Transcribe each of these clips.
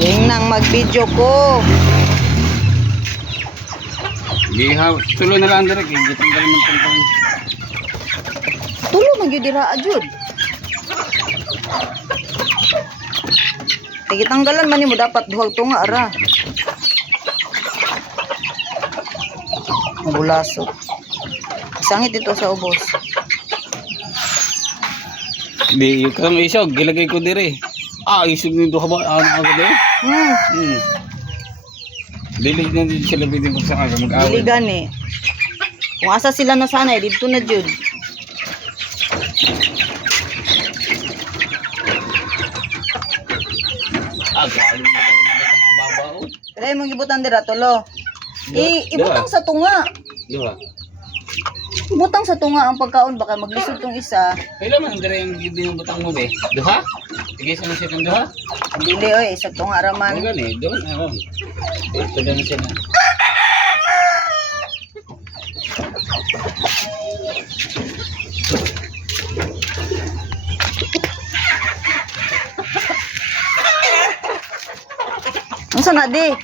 Yung nang mag-video ko. Gihaw, tuloy na lang direk, gitang galing ng pantang. Tulo magyudira ajud. Tigitanggalan man nimo dapat duhag tunga ara. Mabulaso. Sangit ito sa ubos. Di kang isog, gilagay ko dire. Isog nito ba ano agad eh? Dili na din sila pwede magsaka mag-away. Dili gani. Kung asa sila nasanay dito na jud. Galing na mababaw. Kaya mong ibutan dira tolo. Ibutang sa tunga. Di ba? Ibutang sa tunga ang pagkaon baka maglisod tong isa. Kailan man dire yung gibing butang mo be? Duha? Sige sa siya ng duha. Dili oy sa tunga raman. Ano gani? Doon aron. Ito na siya na. Unsa na di?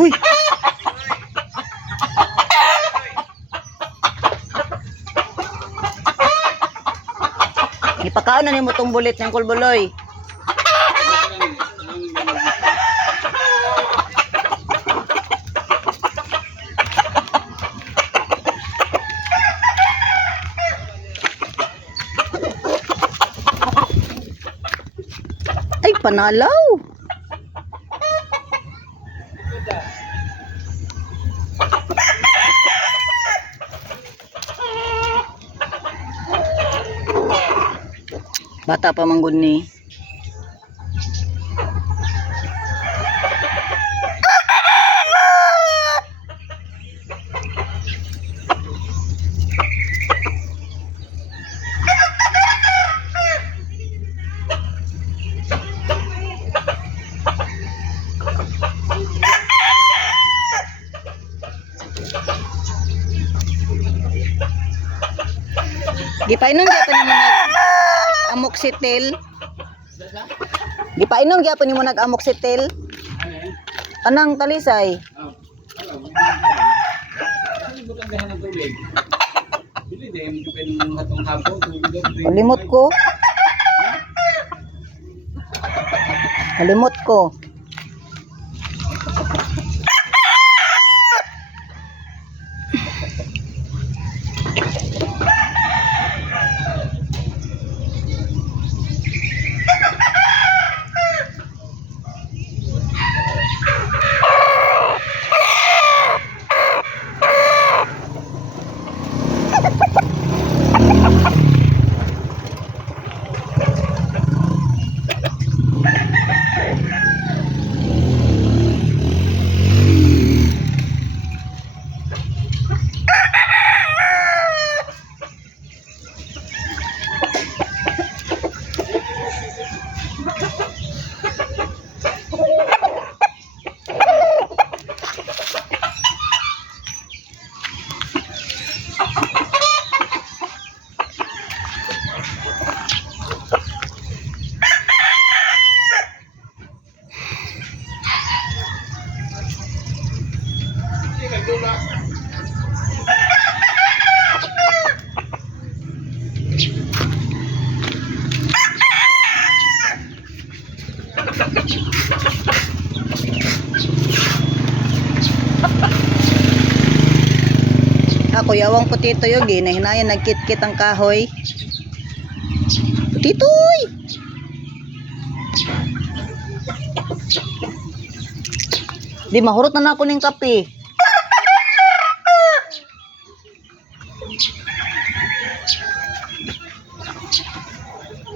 Uy. Ipakaon na nimo tong bulit ng kulbuloy. Ay, panalaw. Bata pa manggod ni. Gipainom gyapon nimo nag-amoxicillin. Gipainom gyapon nimo nag-amoxicillin. Anang talisay? Kalimot ko. Kalimot ko. Ako yawang putito yogi na hinayan nagkit-kit ang kahoy. Putitoy! Di mahurot na ako ng kape.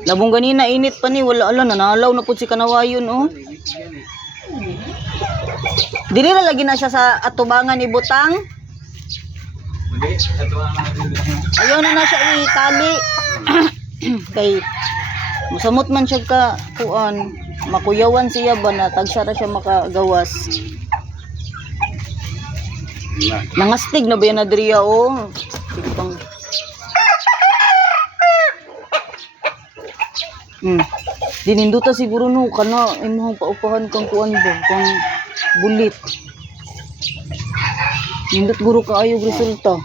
Labong ganina init pa ni wala ala nanalaw na pud si kanawayon oh. Dili na lagi na siya sa atubangan ni butang. Ayaw na siya itali. Kay musamot man siya ka kuan, makuyawan siya ba na tagsara siya makagawas. Nangastig na ba yan na diriya oh. Sige pang Dininduta siguro no kana imong paupahan kang kuan ba kang bulit. Nindot guro kaayo resulta.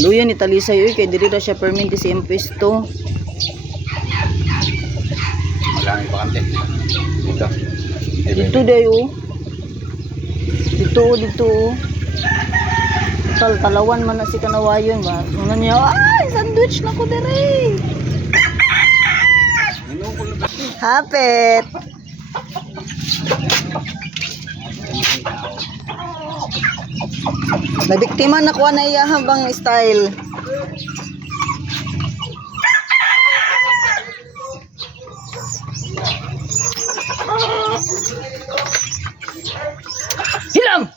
Luya ni Talisay oy kay diri ra siya perminti si Impesto. Malangi pa kante. Dito. Dito dayo. Dito. Talawan man na si Kanawayon ba. Ano niya? Ay, sandwich na ko diri. Hapit. Nabiktima na ko na iya habang style. Hilang!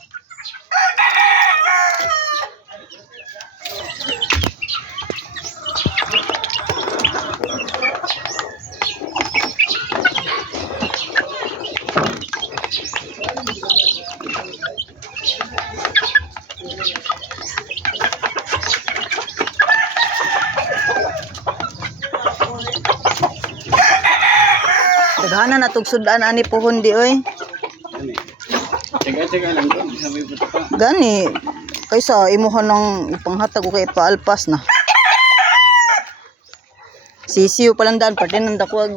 Daghana na tugsudan ani pohon di oy. Teka lang doon. Sabi ko pa. Gani kaysa imuha nang ipanghatag ko kay paalpas na. Sisiw palandaan pati nang dakwag.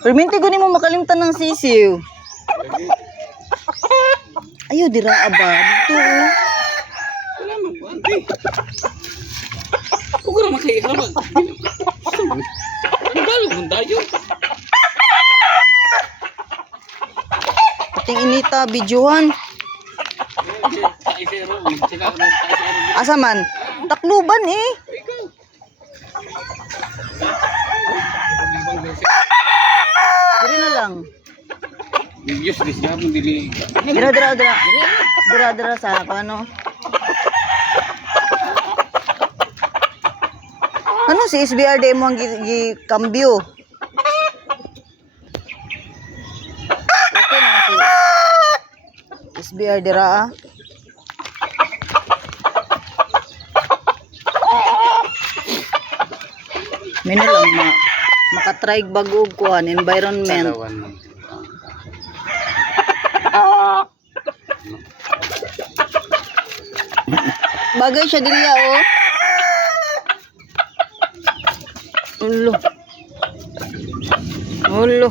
Perminti guni mo makalimtan ng sisiw. Ayo dira aba dito. Wala man ko ante. Huwag na makaihawag. Ang dalo mong dayo. Pating inita videohan. Asa man? Takluban eh. Diri na lang. Videos dis yapon dili. Dira sa ano? Ano si SBRD mo ang gi-cambio? Okay na si SBRD ra ah. Mino lang makatry bagog kuan environment. Bagay siya diliya oh. Ulo.